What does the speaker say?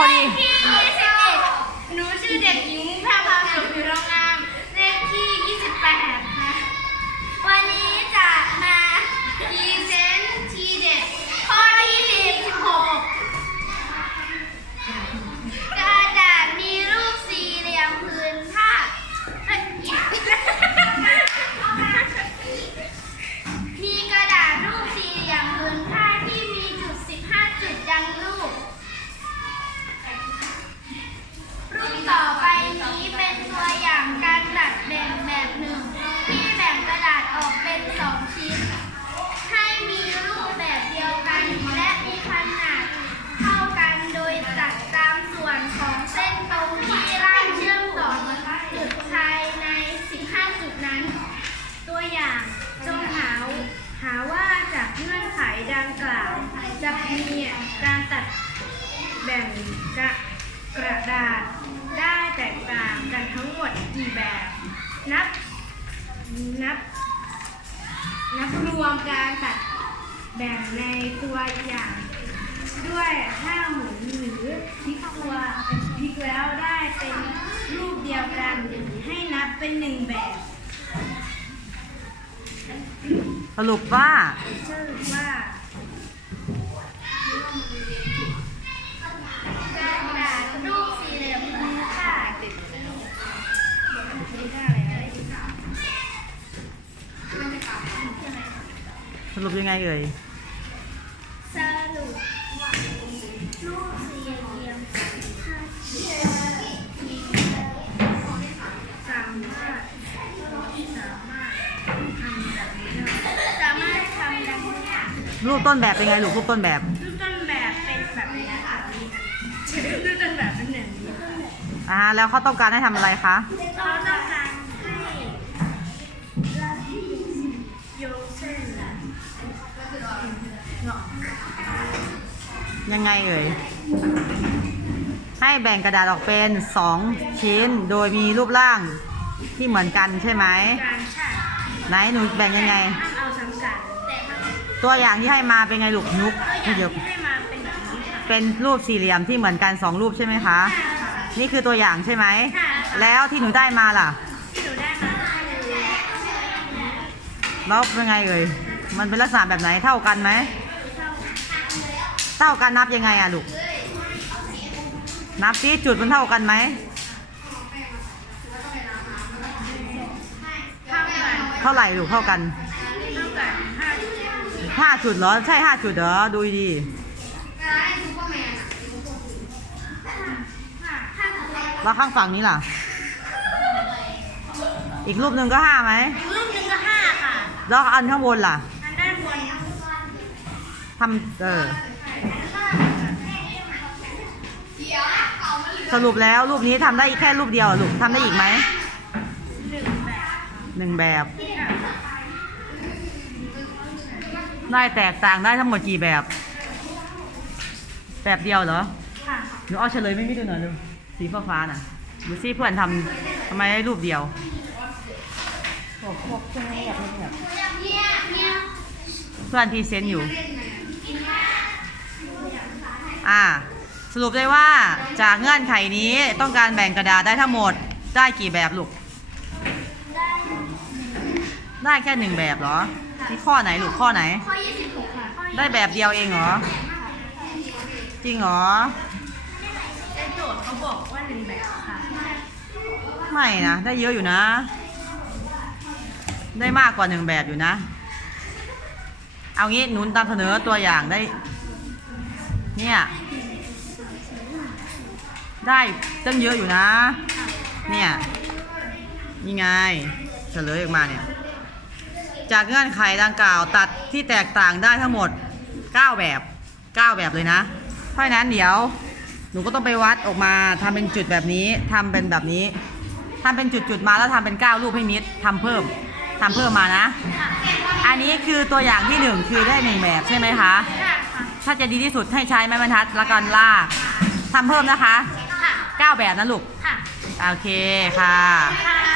พอดี ที่21หนูชื่อเด็กหญิงมุกแพรพราสุขผิวรองงามเลขที่ 28 ค่ะ วันนี้จะมาพรีเซ จะมีการตัดแบ่งกระกระดาษได้แตกต่างกันทั้งหมดกี่แบบ นับ นับ นับรวมการตัดแบ่งในตัวอย่าง ด้วยห้าหมุนหรือพลิกตัวพลิกแล้วได้เป็นรูปเดียวกันให้นับเป็นหนึ่งแบบ สรุปว่าชื่อว่า รุปยังไงเอ่ย สรุปรูปสี่เหลี่ยมผืนผ้าสามารถสามารถทำแบบนี้ได้สามารถทำดังนี้รูปต้นแบบเป็นไงลูกรูปต้นแบบ รูปต้นแบบเป็นแบบนี้ค่ะรูปต้นแบบเป็นอย่างนี้อ่าแล้วเขาต้องการให้ทำอะไรคะ เขา ยังไงเอ่ย ให้แบ่งกระดาษออกเป็นสองชิ้น โดยมีรูปร่างที่เหมือนกันใช่ไหม การใช่ไหนหนูแบ่งยังไง ห้ามเอาซ้ำกันแต่ถ้าตัวอย่างที่ให้มาเป็นไงลูกนุกตัวอย่างเดี๋ยวที่ให้มาเป็นแบบนี้ค่ะเป็นรูปสี่เหลี่ยมที่เหมือนกันสองรูปใช่ไหมคะ นี่คือตัวอย่างใช่ไหม แล้วที่หนูได้มาล่ะ ที่หนูได้มาคือแล้วเป็นไงเอ่ย มันเป็นลักษณะแบบไหนเท่ากันไหม เท่ากันนับยังไงอะลูก นับซิจุดมันเท่ากันไหม เท่ากันเท่าไหร่ลูกเท่ากันเท่ากันห้าจุดห้าจุดเหรอ ใช่ห้าจุดเหรอ ดูดีห้าห้าจุดแล้วข้างฝั่งนี้ล่ะ อีกรูปหนึ่งก็ห้าไหมรูปหนึ่งก็ห้าค่ะ แล้วอันข้างบนล่ะ อันด้านบนทำเออ สรุปแล้วรูปนี้ทำได้แค่รูปเดียวเหรอลูกทำได้อีกไหมหนึ่งแบบหนึ่งแบบ ได้แตกต่างได้ทั้งหมดกี่แบบ แบบเดียวเหรอค่ะ หนูเอาเฉลยไม่มีดูหน่อยดูสีฟ้าฟ้าๆน่ะดูซิเพื่อนทำทำไมได้รูปเดียวพวกพวกเพื่อนไม่แบบไม่แบบเนี่ยเนี่ยเพื่อนพรีเซนต์อยู่ อ่าส รุปได้ว่าจากเงื่อนไขนี้ต้องการแบ่งกระดาษได้ทั้งหมดได้กี่แบบลูกได้ได้แค่หนึ่งแบบเหรอที่ข้อไหนลูกข้อไหน ข้อ26ค่ะข้อได้แบบเดียวเองเหรอ จริงเหรอโจทย์เขาบอกว่าหนึ่งแบบค่ะ ไม่นะ ได้เยอะอยู่นะ ได้มากกว่าหนึ่งแบบอยู่นะ เอางี้หนุนตามเสนอตัวอย่างได้ เนี่ย ได้ตั้งเยอะอยู่นะ เนี่ยนี่ไงเฉลยออกมาเนี่ย จากเงื่อนไขดังกล่าวตัดที่แตกต่างได้ทั้งหมด 9 แบบ 9 แบบเลยนะ เพราะฉะนั้นเดี๋ยวหนูก็ต้องไปวัดออกมาทำเป็นจุดแบบนี้ทำเป็นแบบนี้ทำเป็นจุดๆมาแล้วทำเป็น 9 รูปให้มิดทำเพิ่มทำเพิ่มมานะ อันนี้คือตัวอย่างที่หนึ่งคือได้หนึ่งแบบใช่ไหมคะ ถ้าจะดีที่สุดให้ใช้ไม้บรรทัดและกันลากทำเพิ่มนะคะ 9 แบบนะลูกค่ะ โอเคค่ะ ค่ะ